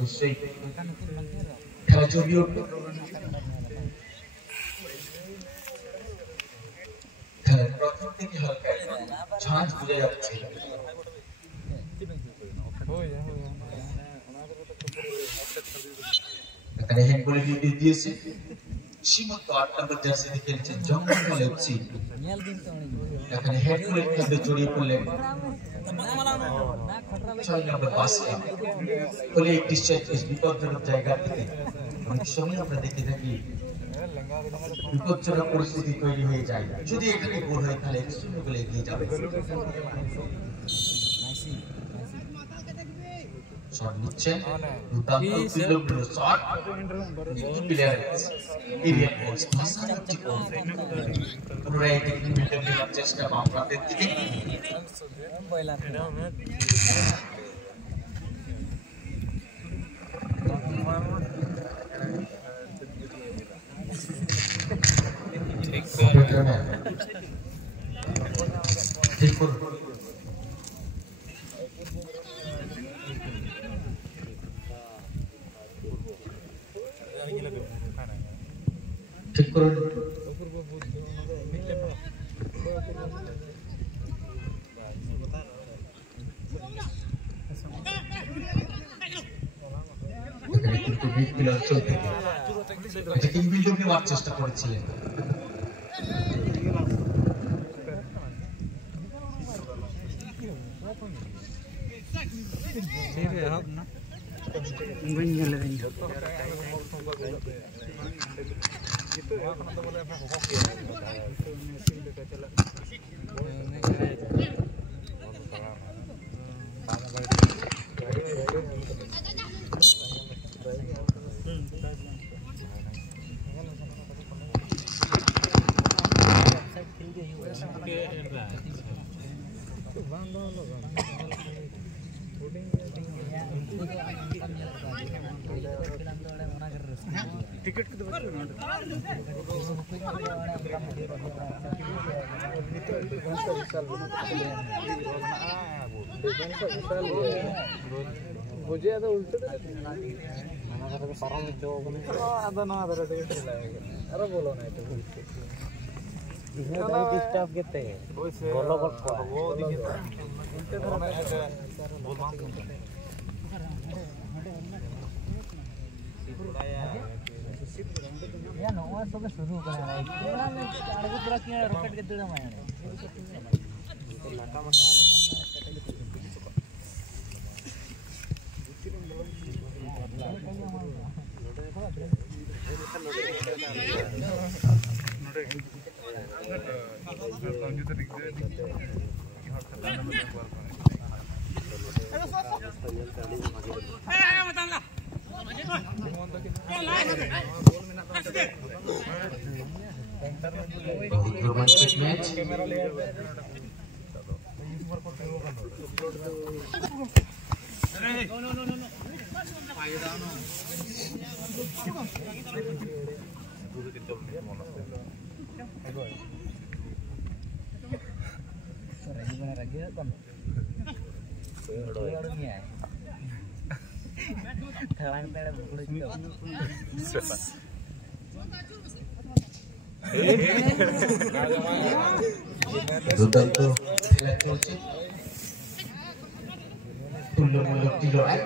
অবশ্যই খেলা জমিয়ে উঠবে। খেলার প্রথম থেকে হালকা ঝাঁজ বোঝা যাচ্ছে। এখানে হ্যান্ডবলের নির্দেশ দিয়েছে সীমন্ত 8 নম্বর জার্সিতে খেলছেন জঙ্গল এফসি। এখানে হ্যান্ডবলের মধ্যে জড়িয়ে পড়লেন 6 নম্বর বাসিয়া। ফলে একটি বিপজ্জনক জায়গা থেকে অনেক সময় আমরা দেখে থাকি বিপজ্জনক পরিস্থিতি তৈরি হয়ে যায়। যদি এখানে গোল হয় তাহলে 1-0 গোলে এগিয়ে যাবে। শট নিচ্ছেন দুর্দান্ত বিলম্বিত শট ক্লিয়ারেন্স এরিয়া বলস ভাসাচ্ছি করবে পুনরায় টেকনিক মিডল নেওয়ার চেষ্টা বাম প্রান্তের দিকে ঠিক করুন ঠিক করুন কিন্তু মিডফিল্ড অঞ্চল থেকে এটা কিংবিলডকে নেওয়ার চেষ্টা করেছিলেন। टिकट किती मुझे आता उल्टे आता ना अरे बोलो ना डिस्टर्ब कितने बोलो वो उल्टे या नो सब शुरू करना है पूरा में आगे पूरा किया रॉकेट के दिल में लाटा में रोमांटिक मैच দুর্দান্ত খেলা চলছে তুল্যমূলক লড়াই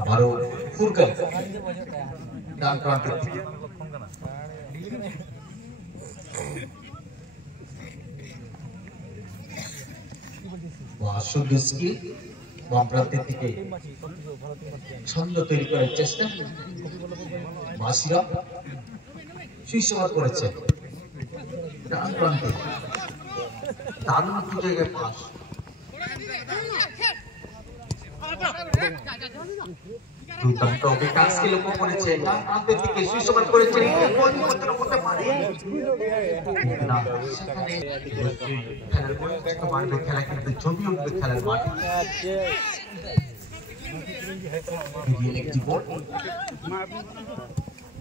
আবারও ফুরকান ডান প্রান্তের দিকে সুন্দর স্কিল বাম প্রান্তের দিকে ছন্দ তৈরি করার চেষ্টা মাসিরা সুসংবাদ করেছে ডান প্রান্তে দারুণ একটি জায়গায় পাস দুর্দান্ত বিকাশকে লক্ষ্য করেছে ডান প্রান্তের দিকে সুসংবাদ করেছে করতে পারে না সেখানে খেলার পরিস্থিতি বাড়বে খেলা কিন্তু জমি উঠবে খেলার মাঠে একটি বল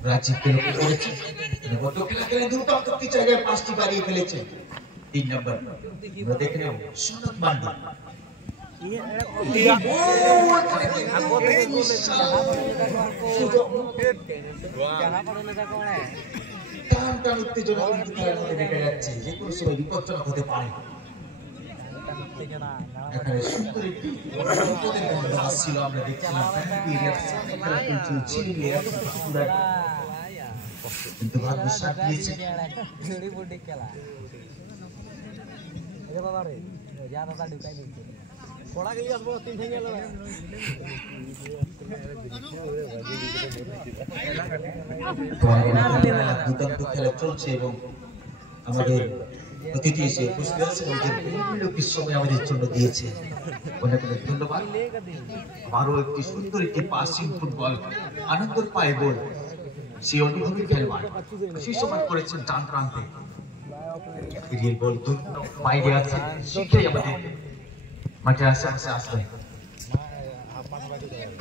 রাজীবকে লক্ষ্য করেছে গত খেলা খেলে দুর্দান্ত একটি জায়গায় পাঁচটি বাড়িয়ে ফেলেছে 3 নম্বর আমরা দেখে নেব সনদ বান্ডি টান উত্তেজনা খেলার মধ্যে দেখা যাচ্ছে, যে কোনো সময় বিপজ্জনক হতে পারে। এখানে সুন্দর একটি বিপদের গন্ধ আসছিল, আমরা দেখছিলাম কিন্তু ভাগ্য সাথ দিয়েছে। দুর্দান্ত খেলা চলছে এবং আমাদের অতিথি এসে উপস্থিত আছে, ওদের বিভিন্ন সময় আমাদের জন্য দিয়েছে, অনেক অনেক ধন্যবাদ। আরো একটি সুন্দর একটি পাসিং ফুটবল, আনন্দের পায়ে বল, সেই অনুভবী খেলোয়াড় সুসমান করেছেন ডান প্রান্তে, বল বাইরে আছে, শিখে আমাদের মাঠে আশেপাশে আসবে।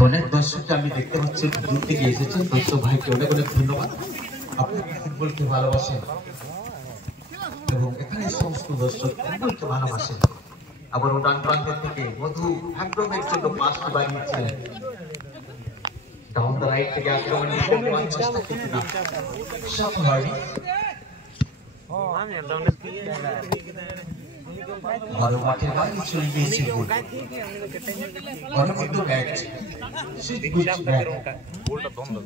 অনেক দর্শককে আমি দেখতে পাচ্ছি দূর থেকে এসেছেন, দর্শক ভাইকে অনেক অনেক ধন্যবাদ। আপনি ফুটবলকে ভালোবাসেন এবং এখানে সমস্ত দর্শক ফুটবলকে ভালোবাসেন। আবার ডান প্রান্তের থেকে মধু আক্রমণের জন্য পাসটি বাড়িয়েছিলেন, ডাউন দ্য রাইট থেকে আক্রমণ নেওয়ার চেষ্টা কিন্তু না সফল হয়নি। আরো মাঠের বাইরে চলে গিয়েছে গোল, অনবদ্য ম্যাচ, গোলটা বন্ধ।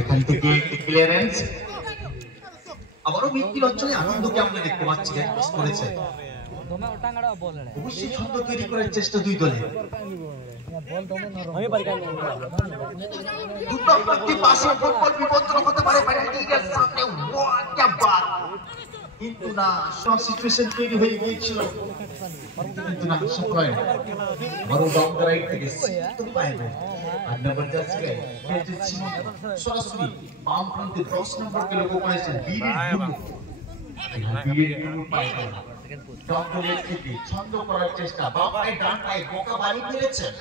এখান থেকে ক্লিয়ারেন্স, আবারও মিডফিল্ড অঞ্চলে আনন্দকে আমরা দেখতে পাচ্ছি, করেছে অবশ্যই ছন্দ তৈরি করার চেষ্টা দুই দলে। কিন্তু না, সব সিচুয়েশন তৈরি হয়ে গিয়েছিল, কিন্তু না সফল হয় না। বড় ডাউন দ্য রাইট থেকে আর নাম্বার জার্সি গায়ে সরাসরি বাম প্রান্তে 10 নম্বরকে লক্ষ্য করেছেন ছন্দ করার চেষ্টা, বাম পায়ে ডান পায়ে বোকা বাড়ি ফেলেছেন,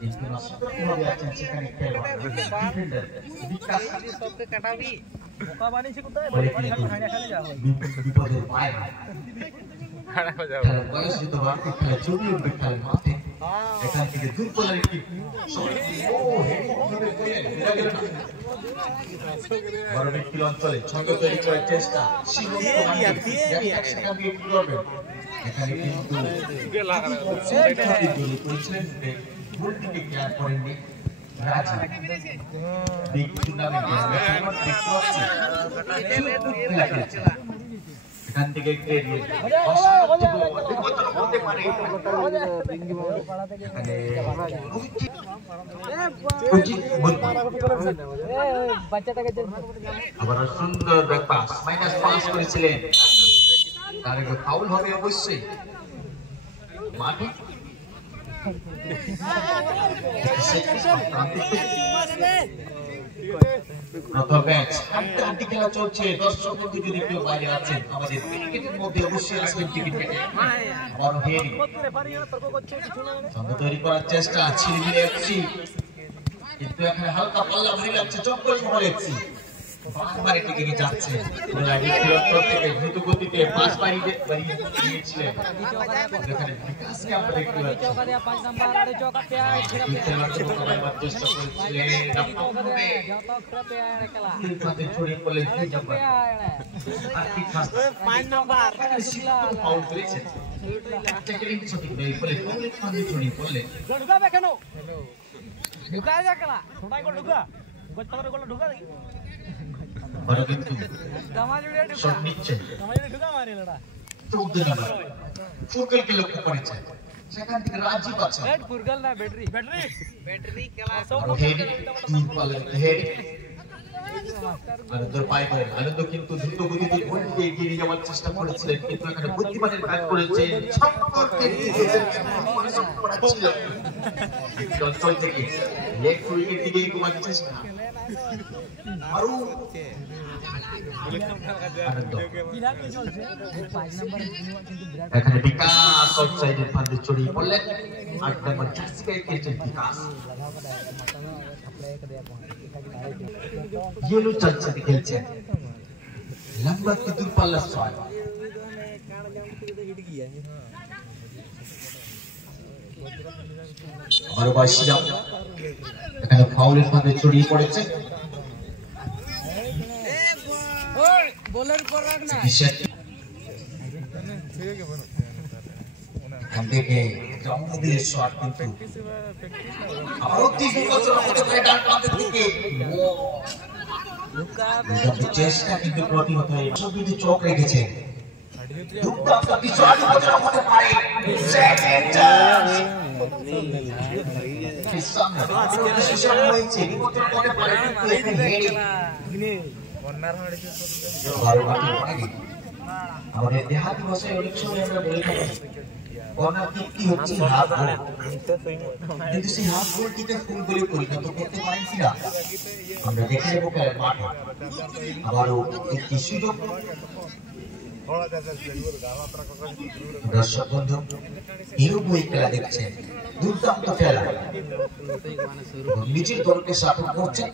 কিন্তু না সতর্কভাবে আছেন সেখানে খেলোয়াড় ডিফেন্ডার বিকাশ কাটাবি বোকা বাড়ি সে কোথায় বিপদের পায় বয়স যত বাড়তে খেলা চলবে উঠবে খেলার মাঠে। এখান থেকে দূর করলেন একটি বড় মিডফিল্ড অঞ্চলে ছন্দ তৈরি করার চেষ্টা, এখানে কিন্তু গোলটিকে ক্লিয়ার করেননি রাজি। এখান থেকে আবার সুন্দর পাস, মাইনাস পাস করেছিলেন, তার ফাউল হবে অবশ্যই মাঠে। খেলা চলছে, দর্শক বন্ধু যদি কেউ বাইরে আছেন আমাদের ক্রিকেটের মধ্যে অবশ্যই আসবেন টিকিট কেটে। ছন্দ তৈরি করার চেষ্টা ছিলমিলে এফসি, কিন্তু এখানে হালকা পাল্লা ভারী লাগছে জঙ্গল মহল এফসি, বারবার এদিকে যাচ্ছে থেকে দ্রুত গতিতে পাস বাড়িয়ে দিয়েছিলেন। এখানে বিকাশকে আমরা দেখতে পাচ্ছি চেষ্টা করেছিলেন, ছড়িয়ে পড়লেন ফাউল করেছেন, সঠিক নেই ফলে ছড়িয়ে পড়লেন। ফুটবলকে লক্ষ্য করেছেন, সেখান থেকে রাজীব আছে আনন্দ পায় করেন আনন্দ কিন্তু দ্রুত গতিতে গোলকে এগিয়ে নিয়ে যাওয়ার চেষ্টা করেছিলেন কিন্তু এখানে বুদ্ধিমানের কাজ করেছেন সম্পর্কে অঞ্চল থেকে লেগ উইকেট দিকে ঘুমাতে চেষ্টা আরো আনন্দ এখানে বিকাশ অফসাইডের ফাঁদে ছড়িয়ে পড়লেন 8 নম্বর জার্সি গায়ে খেলছেন বিকাশ येलो चलते खेलते लंबा की दूरपाल्ला शॉट और বাসিরা এখানে ফাউলের মধ্যে ছড়িয়ে পড়েছে ওই বোলার পর রাখ না हम देखे ग्राउंड में शॉट কিন্তু আরো 3 বছর মধ্যে ডান প্রান্তের দিকে চেষ্টা কিন্তু প্রতি হতে হয় সবই চোখ রেখেছে দুটা প্রতি শট বছর মধ্যে পারে সেকেন্ড চান্স সামনে শেষে হয়েছে বিপদের মধ্যে পারে কিন্তু হেডি কর্নার হয়েছে ভালো বাকি পারে আমাদের দেহাতি ভাষায় অনেক সময় আমরা বলে থাকি কর্নার কিকটি হচ্ছে হাফ গোল কিন্তু সেই হাফ গোলটিকে ফুল গোলে পরিণত করতে পারেন কিনা আমরা দেখে নেব খেলার মাঠে আবারও একটি সুযোগ দর্শক বন্ধু ইউরোপীয় খেলা দেখছেন দুর্দান্ত খেলা নিজের দলকে সাপোর্ট করছেন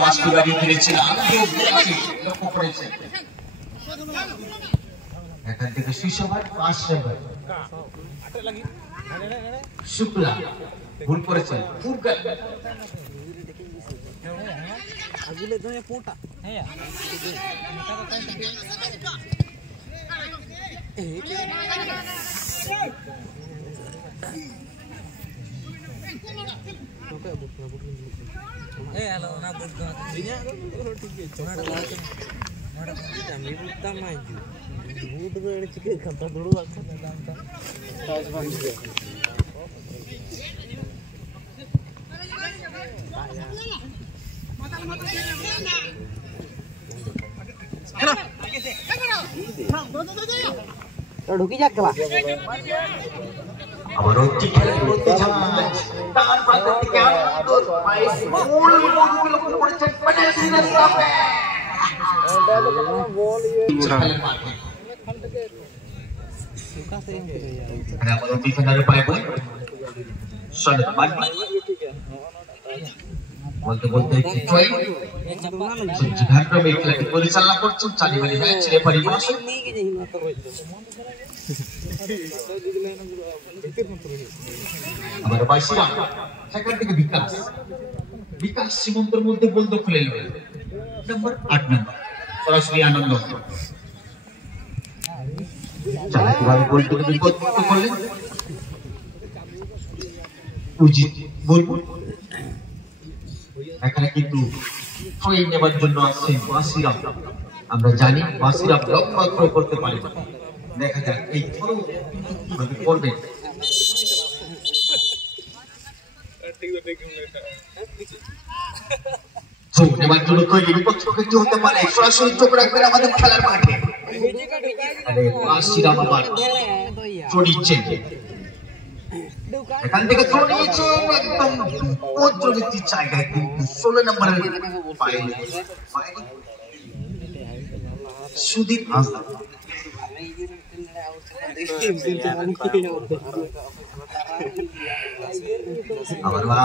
পাঁচটি বাড়ি ফিরেছিল লক্ষ্য করেছে এখান থেকে সুসভার 5 নম্বর শুক্লা ভুল করেছেন খুব আগুলে ধরে পোটা হ্যাঁ halo na buka dinya ठीक है छोटा नोड़ा तमिल बुद्धा माइजु बूट तो एड़े चिके खंता दड़ू आखो दांता साइज बन गया तो ढुकी जा के আবার ওটি খেলা করতে যান তার প্রান্ত থেকে আনন্দ পাইস গোল মজুকে লক্ষ্য করেছেন পেনাল্টির সামনে বল ये আমাদের ডিফেন্ডারের পায়ে বল শট মার বলতে বলতে চয় ঝাড়গ্রামে খেলাটি পরিচালনা করছেন চালিবালি ম্যাচ রেফারি বসে আবার বাইশিরা সেখান থেকে বিকাশ বিকাশ সীমান্তের মধ্যে বল দখলে নিল নম্বর 8 নম্বর সরাসরি আনন্দ চালা কিভাবে গোলটিকে বিপদমুক্ত করলেন উজিত বলবো এখানে কিন্তু ট্রেন নেবার জন্য আসছেন বাসিরা আমরা জানি বাসিরা লম্বা থ্রো করতে পারে দেখা যাক এই থ্রো কিভাবে করবেন তো নেবার জন্য তৈরি বিপক্ষকে কি হতে পারে সরাসরি চোখ রাখবেন আমাদের খেলার মাঠে আরে বাসিরা বাবার চড়িয়েছেন এখান থেকে থ্রো নিয়েছেন একদম উপযোগী জায়গায় কিন্তু 16 নম্বরের পায়ে সুদীপ হাসদা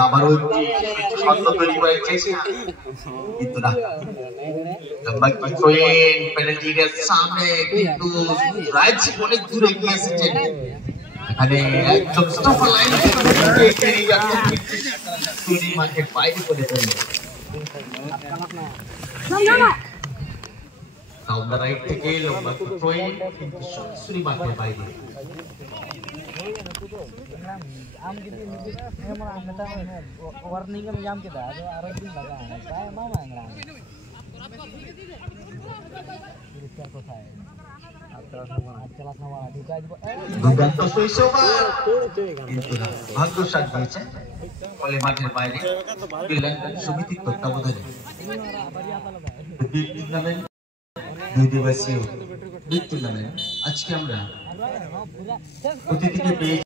আবার ওই ছন্দ তৈরি করে চেয়েছে কিন্তু না লম্বা কি ট্রেন পেনাল্টির সামনে কিন্তু রাইট অনেক দূরে গিয়ে এসেছেন এখানে একদম স্টপার লাইন থেকে তুলি মাঠে বাইরে চলে গেল ডাউন দ্য রাইট থেকে লম্বা ট্রেন কিন্তু সরাসরি মাঠে বাইরে आम किती हे मला आणता वार्निंग में जाम केदा आरो दिन लगा काय मामा अंगला रिक्षा को थाय দুর্দান্ত শৈশবার কিন্তু ভাগ্য সাথ দিয়েছে, ফলে মাঠের বাইরে শ্রীলঙ্কান সমিতির তত্ত্বাবধানে বিগ টুর্নামেন্ট, দুই দিবসীয় বিগ টুর্নামেন্ট আজকে আমরা অতিথিকে পেয়ে